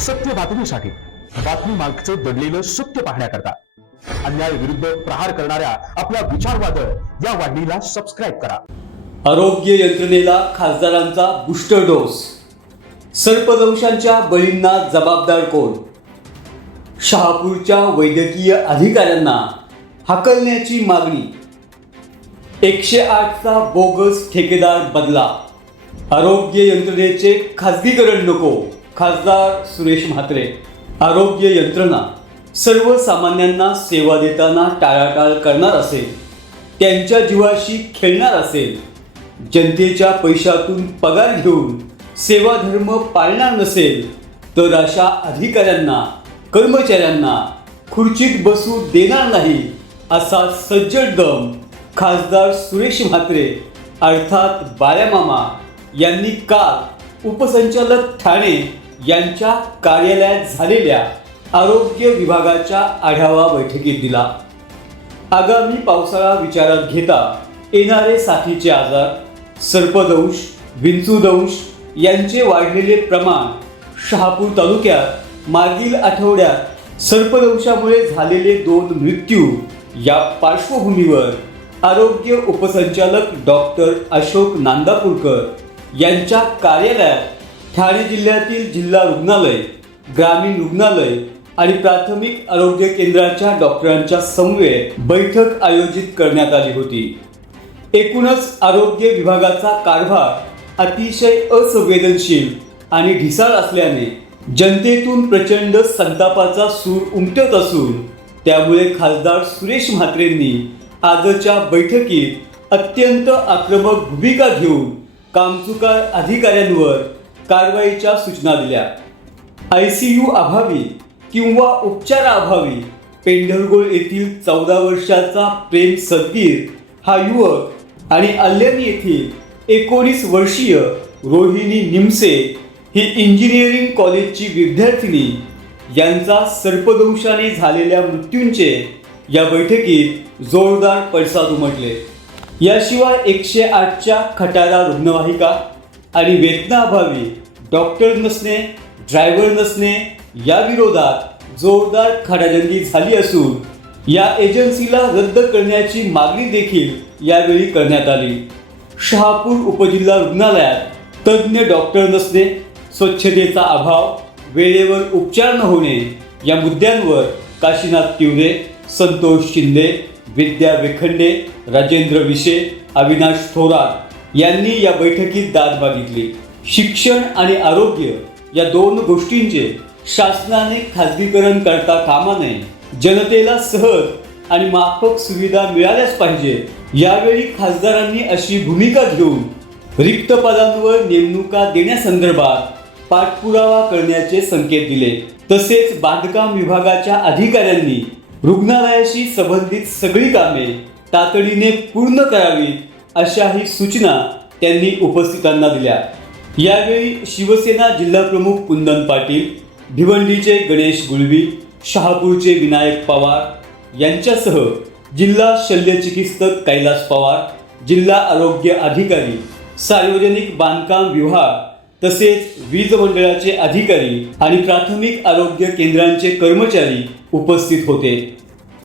सत्य बातमीसाठी. बातमी मागचं दडलेलं सत्य पाहण्याकरता. अन्याय विरुद्ध प्रहार करणाऱ्या आपल्या विचारवादळ या वाहिनीला सबस्क्राईब करा. आरोग्य यंत्रणेला खासदारांचा बूस्टर डोस सर्पदंशांच्या बळींना जबाबदार कोण? शहापूरच्या वैद्यकीय अधिकाऱ्यांना हाकलण्याची मागणी. एकशे आठचा बोगस ठेकेदार बदला. आरोग्य यंत्रणेचे खाजगीकरण नको. खासदार सुरेश म्हात्रे आरोग्य यंत्रणा सर्वसामान्यांना सेवा देताना टाळाटाळ करणार असेल त्यांच्या जीवाशी खेळणार असेल जनतेच्या पैशातून पगार घेऊन सेवाधर्म पाळणार नसेल तर अशा अधिकाऱ्यांना कर्मचाऱ्यांना खुर्चीत बसू देणार नाही असा सज्जड दम खासदार सुरेश म्हात्रे अर्थात बाळ्यामामा यांनी काल उपसंचालक ठाणे यांच्या कार्यालयात झालेल्या आरोग्य विभागाच्या आढावा बैठकीत दिला. आगामी पावसाळा विचारात घेता येणारे साथीचे आजार सर्पदंश विंचूदंश यांचे वाढलेले प्रमाण शहापूर तालुक्यात मागील आठवड्यात सर्पदंशामुळे झालेले दोन मृत्यू या पार्श्वभूमीवर आरोग्य उपसंचालक डॉक्टर अशोक नांदापूरकर यांच्या कार्यालयात ठाणे जिल्ह्यातील जिल्हा रुग्णालय ग्रामीण रुग्णालय आणि प्राथमिक आरोग्य केंद्राच्या डॉक्टरांच्या समवेत बैठक आयोजित करण्यात आली होती. एकूणच आरोग्य विभागाचा कारभार अतिशय असंवेदनशील आणि ढिसाळ असल्याने जनतेतून प्रचंड संतापाचा सूर उमटत असून त्यामुळे खासदार सुरेश म्हात्रेंनी आजच्या बैठकीत अत्यंत आक्रमक भूमिका घेऊन कामचुकार अधिकाऱ्यांवर कारवाईच्या सूचना दिल्या. आय सी यू अभावी किंवा उपचाराअभावी पेंढरगोळ येथील चौदा वर्षाचा प्रेम सदगीर हा युवक आणि अल्यन येथील एकोणीस वर्षीय रोहिणी निमसे ही इंजिनिअरिंग कॉलेजची विद्यार्थिनी यांचा सर्पदंशाने झालेल्या मृत्यूंचे या बैठकीत जोरदार पडसाद उमटले याशिवाय एकशे आठच्या खटारा रुग्णवाहिका आणि वेतनाअभावी डॉक्टर नसणे ड्रायव्हर नसणे या विरोधात जोरदार खडाजंगी झाली असून या एजन्सीला रद्द करण्याची मागणी देखील यावेळी करण्यात आली. शहापूर उपजिल्हा रुग्णालयात तज्ज्ञ डॉक्टर नसणे स्वच्छतेचा अभाव वेळेवर उपचार न होणे या मुद्द्यांवर काशीनाथ तिवरे संतोष शिंदे विद्या वेखंडे राजेंद्र विशे अविनाश थोरात यांनी या बैठकीत दाद मागितली. शिक्षण आणि आरोग्य या दोन गोष्टींचे शासनाने खाजगीकरण करता कामा नये. जनतेला सहज आणि माफक सुविधा मिळाल्याच पाहिजे. यावेळी खासदारांनी अशी भूमिका घेऊन रिक्त पदांवर नेमणुका देण्यासंदर्भात पाठपुरावा करण्याचे संकेत दिले. तसेच बांधकाम विभागाच्या अधिकाऱ्यांनी रुग्णालयाशी संबंधित सगळी कामे तातडीने पूर्ण करावीत अशाही सूचना त्यांनी उपस्थितांना दिल्या. यावेळी शिवसेना जिल्हाप्रमुख कुंदन पाटील भिवंडीचे गणेश गुळवी शहापूरचे विनायक पवार यांच्यासह जिल्हा शल्यचिकित्सक कैलास पवार जिल्हा आरोग्य अधिकारी सार्वजनिक बांधकाम विभाग तसेच वीज मंडळाचे अधिकारी आणि प्राथमिक आरोग्य केंद्रांचे कर्मचारी उपस्थित होते.